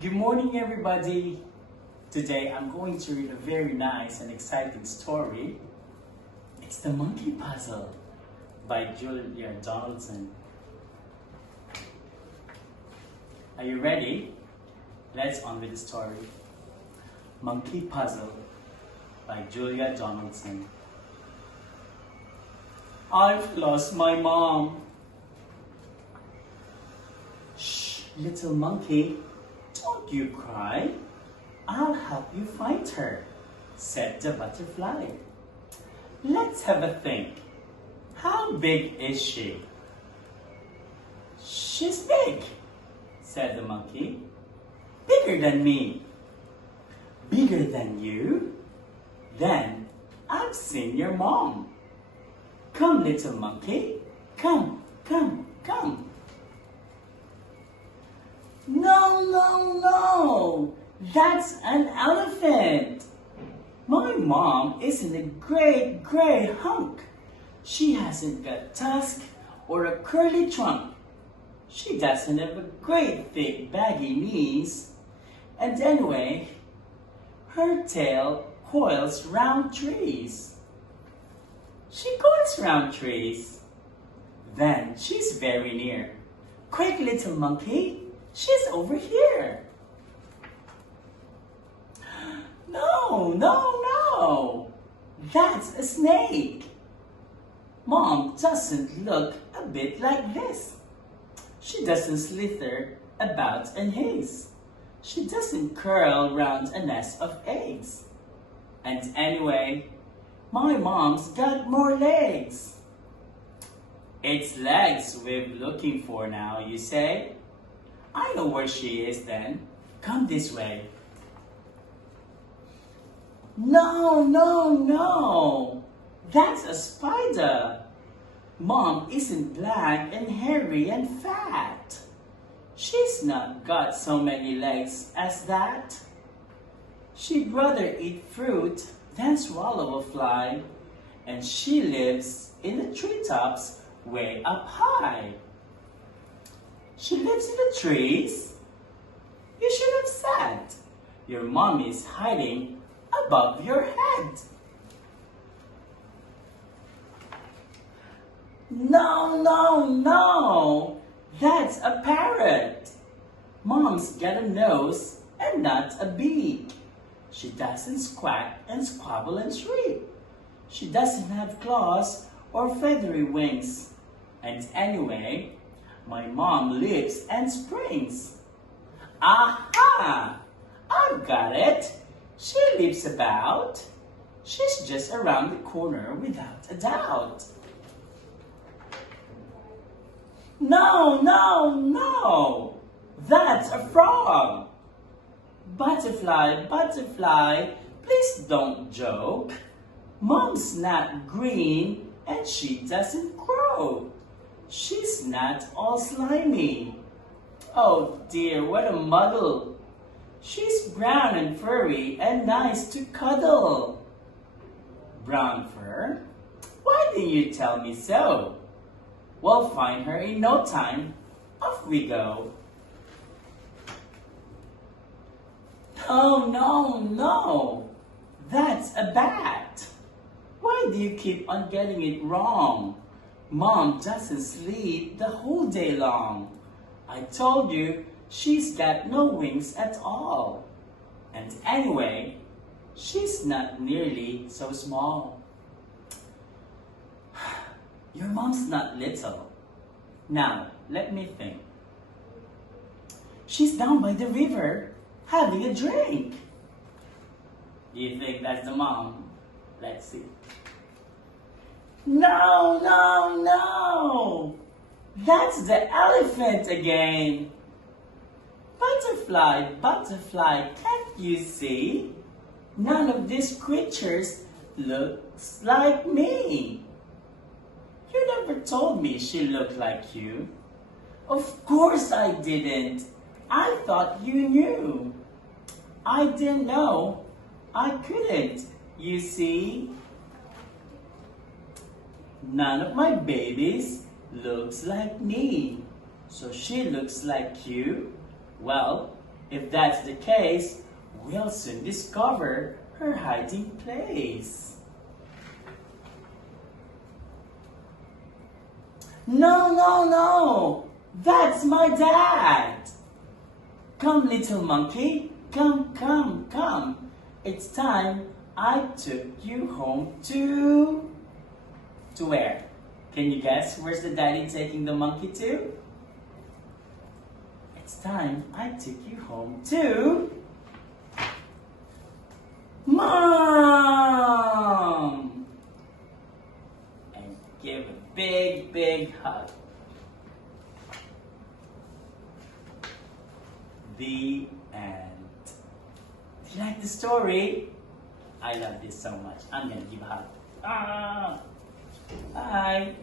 Good morning, everybody. Today I'm going to read a very nice and exciting story. It's The Monkey Puzzle by Julia Donaldson. Are you ready? Let's on with the story. Monkey Puzzle by Julia Donaldson. I've lost my mom. Shh, little monkey, don't you cry. I'll help you find her, said the butterfly. Let's have a think. How big is she? She's big, said the monkey. Bigger than me. Bigger than you? Then I've seen your mom. Come, little monkey. Come, come, come. No. That's an elephant. My mom isn't a great gray hunk. She hasn't got tusk or a curly trunk. She doesn't have a great thick baggy knees. And anyway, her tail coils round trees. She coils round trees. Then she's very near. Quick, little monkey, she's over here. No. That's a snake. Mom doesn't look a bit like this. She doesn't slither about and haze. She doesn't curl round a nest of eggs. And anyway, my mom's got more legs. It's legs we're looking for now, you say? I know where she is then. Come this way. No. That's a spider. Mom isn't black and hairy and fat. She's not got so many legs as that. She'd rather eat fruit than swallow a fly. And she lives in the treetops way up high. She lives in the trees? You should have said. Your mommy's hiding above your head. No. That's a parrot. Mom's got a nose and not a beak. She doesn't squawk and squabble and shriek. She doesn't have claws or feathery wings. And anyway, my mom lives and springs. Aha! I've got it. She lives about. She's just around the corner without a doubt. No. That's a frog. Butterfly, please don't joke. Mom's not green and she doesn't croak. She's not all slimy. Oh dear, what a muddle. She's brown and furry and nice to cuddle. Brown fur? Why didn't you tell me so? We'll find her in no time. Off we go. No. That's a bat. Why do you keep on getting it wrong? Mom doesn't sleep the whole day long. I told you she's got no wings at all. And anyway, she's not nearly so small. Your mom's not little. Now, let me think. She's down by the river having a drink. Do you think that's the mom? Let's see. No. That's the elephant again. Butterfly, can't you see? None of these creatures looks like me. You never told me she looked like you. Of course I didn't. I thought you knew. I didn't know. I couldn't, you see. None of my babies looks like me. So she looks like you? Well, If that's the case, we'll soon discover her hiding place. No, no, no! That's my dad! Come, little monkey. Come, come, come. It's time I took you home to... To where? Can you guess where's the daddy taking the monkey to? It's time I took you home to... Mom! And give a big, big hug. The end. Do you like the story? I love this so much. I'm gonna give a hug. Bye.